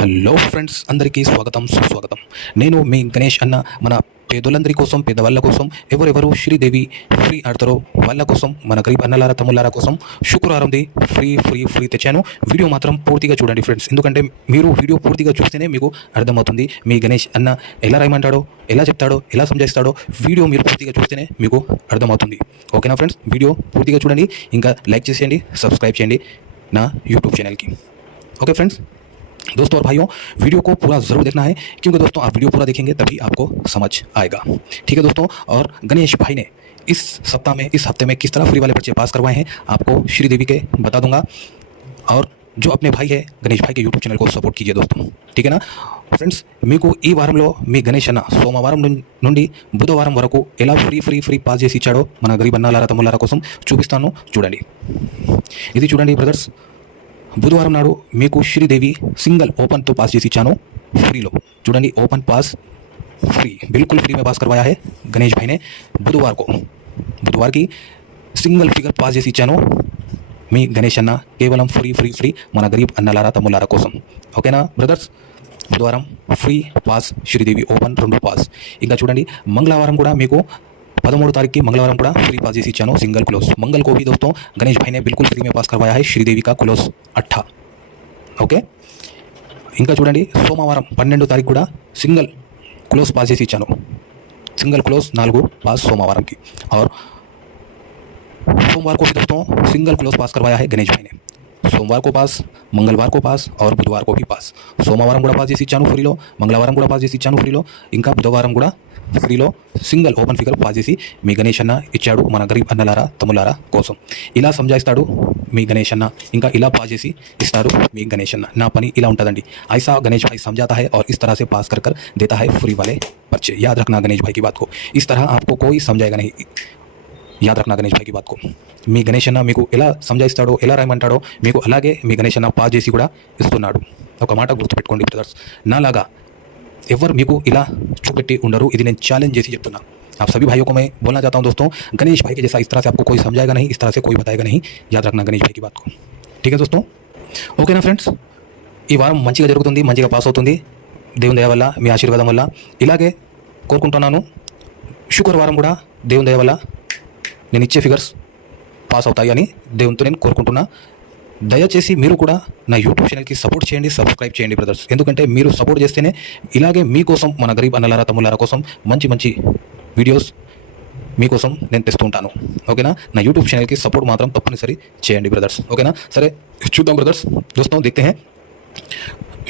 Hello friends, అందరికీ స్వాగతం సుస్వాగతం. నేను మీ గణేష్ అన్న. మన పేదోళ్ళందరి కోసం, పేదవాళ్ళ కోసం, ఎవరెవరు శ్రీదేవి ఫ్రీ ఆడతారో వాళ్ళ కోసం, మన గరీబ్ అన్నలారా తమ్ముళ్ళారా కోసం శుక్రవారంది ఫ్రీ తెచ్చాను. వీడియో మాత్రం పూర్తిగా చూడండి ఫ్రెండ్స్, ఎందుకంటే మీరు వీడియో పూర్తిగా చూస్తేనే మీకు అర్థమవుతుంది మీ గణేష్ అన్న ఎలా రాయమంటాడో, ఎలా చెప్తాడో, ఎలా సంజాయిస్తాడో. వీడియో మీరు పూర్తిగా చూస్తేనే మీకు అర్థమవుతుంది. ఓకేనా ఫ్రెండ్స్, వీడియో పూర్తిగా చూడండి. ఇంకా లైక్ చేసేయండి, సబ్స్క్రైబ్ చేయండి నా यूट्यूब चैनल की. ओके फ्रेंड्स, दोस्तों और भाइयों, वीडियो को पूरा ज़रूर देखना है, क्योंकि दोस्तों आप वीडियो पूरा देखेंगे तभी आपको समझ आएगा. ठीक है दोस्तों. और गणेश भाई ने इस हफ्ते में किस तरह फ्री वाले पर्चे पास करवाए हैं आपको श्रीदेवी के बता दूंगा. और जो अपने भाई है गणेश भाई के यूट्यूब चैनल को सपोर्ट कीजिए दोस्तों. ठीक है ना ఫ్రెండ్స్, మీకు ఈ వారంలో మీ గణేష్ అన్న సోమవారం నుండి బుధవారం వరకు ఎలా ఫ్రీ పాస్ చేసి ఇచ్చాడో మన గరీబ్ అన్నలారా తమ్ముళ్ళారా కోసం చూపిస్తాను. చూడండి, ఇది చూడండి బ్రదర్స్. బుధవారం నాడు మీకు శ్రీదేవి సింగల్ ओपन तो पास చేసి ఇచ్చాను ఫ్రీలో. చూడండి, ఓపెన్ పాస్ फ्री, बिल्कुल फ्री में पास करवाया है गणेश भाई ने. बुधवार की సింగిల్ ఫిగర్ పాస్ చేసి ఇచ్చాను మీ గణేష్ అన్న. కేవలం ఫ్రీ మన గరీబ్ అన్నలారా తమ్ముళ్ళారా కోసం. ఓకేనా బ్రదర్స్, బుధవారం free pass Sridevi open 2 pass. ఇంకా చూడండి, మంగళవారం కూడా మీకు 13 तारीख की मंगलवार కూడా फ्री पास చేసి ఇచ్చాను सिंगल क्लोज. मंगल को भी दोस्तों गणेश भाई ने बिल्कुल फ्री में पास करवाया है श्रीदेवी का क्लोज 8. ఓకే. ఇంకా చూడండి, సోమవారం 12 तारीख కూడా సింగిల్ క్లోజ్ పాస్ చేసి ఇచ్చాను. सिंगल क्लोज 4 पास सोमवार की. और सोमवार को भी दोस्तों सिंगल क्लोज पास करवाया है गणेश भाई ने. సోమవారం को पास, మంగళవారం को पास और बुधवार को भी पास. సోమవారం కూడా పాస్ చేసి ఇచ్చాను ఫ్రీలో, మంగళవారం కూడా పాస్ చేసి ఇచ్చాను ఫ్రీలో, ఇంకా బుధవారం కూడా ఫ్రీలో సింగిల్ ఓపెన్ ఫిగర్ పాస్ చేసి మీ గణేష్ అన్న ఇచ్చాడు మన గరీబ్ అన్నలారా తమ్ములారా కోసం. ఇలా సంజాయిస్తాడు మీ గణేష్ అన్న, ఇంకా ఇలా పాస్ చేసి ఇస్తాడు మీ గణేష్ అన్న. నా పని ఇలా ఉంటుందండి. ऐसा गणेश भाई समझाता है और इस तरह से पास कर देता है फ्री वाले पर्चे. याद रखना गणेश भाई की बात को, इस तरह आपको कोई समझाएगा नहीं. యాద్ రఖనా గణేష్ భాయ్కి బాత్కు. మీ గణేష్ అన్న మీకు ఎలా సంజాయిస్తాడో, ఎలా రాయమంటాడో మీకు అలాగే మీ గణేష్ అన్న పాస్ చేసి కూడా ఇస్తున్నాడు. ఒక మాట గుర్తుపెట్టుకోండి బ్రదర్స్, నాలాగా ఎవరు మీకు ఇలా చూపెట్టి ఉండరు. ఇది నేను ఛాలెంజ్ చేసి చెప్తున్నా. आप सभी भाइयों को मैं बोलना चाहता हूँ दोस्तों, गणेश भाई के जैसा इस तरह से आपको कोई समझाएगा नहीं, इस तरह से कोई बताएगा नहीं. याद रखना गणेश भाई की बात को. ठीक है दोस्तों. ఓకేనా ఫ్రెండ్స్, ఈ వారం మంచిగా జరుగుతుంది, మంచిగా పాస్ అవుతుంది దేవుని దయ వల్ల, మీ ఆశీర్వాదం వల్ల. ఇలాగే కోరుకుంటున్నాను. శుక్రవారం కూడా దేవుని దయ వల్ల నేను ఇచ్చే ఫిగర్స్ పాస్ అవుతాయి అని దేవునితో నేను కోరుకుంటున్నా. దయచేసి మీరు కూడా నా యూట్యూబ్ ఛానల్కి సపోర్ట్ చేయండి, సబ్స్క్రైబ్ చేయండి బ్రదర్స్. ఎందుకంటే మీరు సపోర్ట్ చేస్తేనే ఇలాగే మీకోసం, మన గరీబ్ అన్నలారా తమ్ముళ్ళారా కోసం మంచి వీడియోస్ మీకోసం నేను తెస్తూ ఉంటాను. ఓకేనా. నా యూట్యూబ్ ఛానల్కి సపోర్ట్ మాత్రం తప్పనిసరి చేయండి బ్రదర్స్. ఓకేనా. సరే చూద్దాం బ్రదర్స్. दोस्तों देखते हैं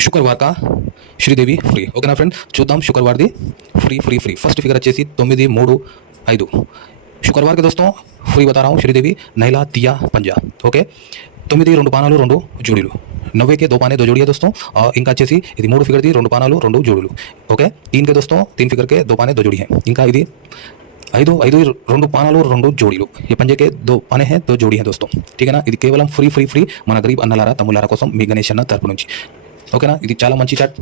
शुक्रवार का श्रीदेवी फ्री. ఓకేనా ఫ్రెండ్, చూద్దాం శుక్రవారది ఫ్రీ. ఫస్ట్ ఫిగర్ వచ్చేసి 9, 3, 5. शुक्रवार के दोस्तों फ्री बता रहा हूँ श्रीदेवी नैला तिया पंजा. ఓకే. 9 2 పానాలు 2 జోడీలు. 90 के 2 पाने 2 जोड़ी है दोस्तों. और ఇంకా వచ్చేసి ఇది 3 ఫిగర్ది 2 పానాలు 2 జోడీలు. ఓకే. 3 के दोस्तों 3 फिगर के 2 पाने 2 जोड़ी है. ఇంకా ఇది 5 2 పానాలు 2 జోడీలు. ये पंजे के 2 पाने हैं 2 जोड़ी है दोस्तों. ठीक है ना. ఇది కేవలం ఫ్రీ మన గరీబ్ అన్నలారా తమ్ముళ్ళారా కోసం మీ గణేష్ అన్న తరపు నుంచి. ఓకేనా. ఇది చాలా మంచి చాట్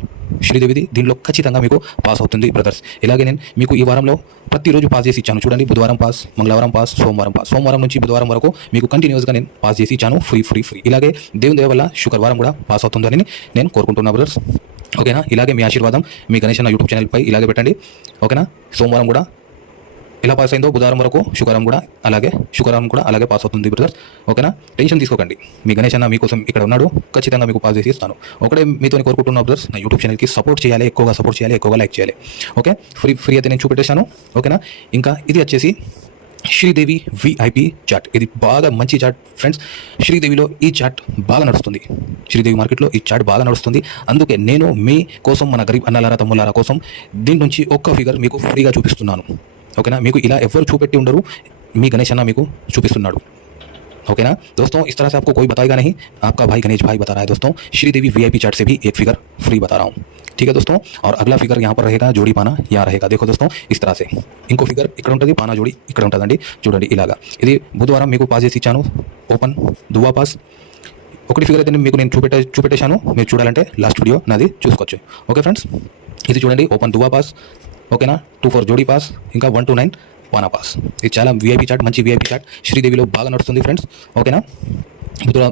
శ్రీదేవిది. దీనిలో ఖచ్చితంగా మీకు పాస్ అవుతుంది బ్రదర్స్. ఇలాగే నేను మీకు ఈ వారంలో ప్రతిరోజు పాస్ చేసి ఇచ్చాను. చూడండి, బుధవారం పాస్, మంగళవారం పాస్, సోమవారం పాస్. సోమవారం నుంచి బుధవారం వరకు మీకు కంటిన్యూస్గా నేను పాస్ చేసి ఇచ్చాను ఫ్రీ. ఇలాగే దేవుని దయ వల్ల శుక్రవారం కూడా పాస్ అవుతుందని నేను కోరుకుంటున్నా బ్రదర్స్. ఓకేనా. ఇలాగే మీ ఆశీర్వాదం మీ గణేష్ అన్న యూట్యూబ్ ఛానల్పై ఇలాగే పెట్టండి. ఓకేనా. సోమవారం కూడా ఎలా పాస్ అయిందో బుధవారం వరకు శుక్రవారం కూడా అలాగే పాస్ అవుతుంది బ్రదర్స్. ఓకేనా. టెన్షన్ తీసుకోకండి. మీ గణేష్ అన్న మీకోసం ఇక్కడ ఉన్నాడు, ఖచ్చితంగా మీకు పాస్ చేసి ఇస్తాను. ఒకటే మీతో కోరుకుంటున్నా బ్రదర్స్, నా యూట్యూబ్ ఛానల్కి సపోర్ట్ చేయాలి, ఎక్కువగా సపోర్ట్ చేయాలి, ఎక్కువగా లైక్ చేయాలి. ఓకే. ఫ్రీ అయితే నేను చూపెట్టేశాను. ఓకేనా. ఇంకా ఇది వచ్చేసి శ్రీదేవి విఐపి చాట్. ఇది బాగా మంచి చాట్ ఫ్రెండ్స్. శ్రీదేవిలో ఈ చాట్ బాగా నడుస్తుంది. శ్రీదేవి మార్కెట్లో ఈ చాట్ బాగా నడుస్తుంది. అందుకే నేను మీ కోసం, మన గరీబ్ అన్నలారా తమ్ముళ్ళారా కోసం దీని నుంచి ఒక్క ఫిగర్ మీకు ఫ్రీగా చూపిస్తున్నాను. ఓకేనా. మీకు ఇలా ఎవరు చూపెట్టి ఉండరు, మీ గణేష్ అన్న మీకు చూపిస్తున్నాడు. ओके ना दोस्तों, इस तरह से आपको कोई बताएगा नहीं, आपका भाई गणेश भाई बता रहा है दोस्तों. श्रीदेवी वीआईपी चार्ट से भी एक फिगर फ्री बता रहा हूँ. ठीक है दोस्तों. और अगला फिगर यहाँ पर रहेगा, जोड़ी पाना यहाँ रहेगा. देखो दोस्तों, इस तरह से इंको फिगर ఇక్కడ ఉంటుంది, పానా జోడి ఇక్కడ ఉంటుందండి. చూడండి ఇలాగా. ఇది బుధవారం మీకు పాస్ చేసి ఇచ్చాను ఓపెన్ దువా పాస్. ఒకటి ఫిగర్ అయితే మీకు నేను చూపెట్టేశాను. మీరు చూడాలంటే లాస్ట్ వీడియో నాది చూసుకోవచ్చు. ఓకే ఫ్రెండ్స్, ఇది చూడండి ఓపెన్ దువా పాస్. ఓకేనా. 2 4 జోడీ పాస్, ఇంకా 1 2 9 పానా పాస్. ఇది చాలా వీఐపీ చాట్, మంచి వీఐపీ చాట్, శ్రీదేవిలో బాగా నడుస్తుంది ఫ్రెండ్స్. ఓకేనా.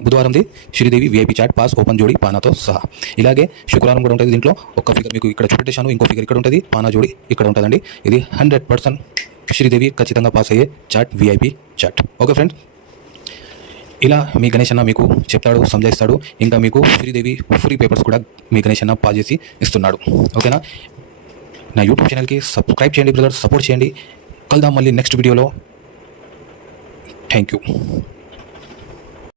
బుధవారంది Sridevi VIP chart pass open జోడి పానాతో సహా. ఇలాగే శుక్రవారం కూడా ఉంటుంది. దీంట్లో ఒక ఫిగర్ మీకు ఇక్కడ చూపెట్టేశాను, ఇంకో ఫిగర్ ఇక్కడ ఉంటుంది, పానా జోడి ఇక్కడ ఉంటుందండి. ఇది 100% శ్రీదేవి ఖచ్చితంగా పాస్ అయ్యే chat, VIP chat. Okay friends, ఇలా మీ గణేష్ అన్న మీకు చెప్తాడు, సంజయిస్తాడు. ఇంకా మీకు శ్రీదేవి ఫ్రీ పేపర్స్ కూడా మీ గణేష్ అన్న పాస్ చేసి ఇస్తున్నాడు. ఓకేనా. నా యూట్యూబ్ ఛానల్కి సబ్స్క్రైబ్ చేయండి బ్రదర్, సపోర్ట్ చేయండి. కలుద్దాం మళ్ళీ నెక్స్ట్ వీడియోలో. Thank you.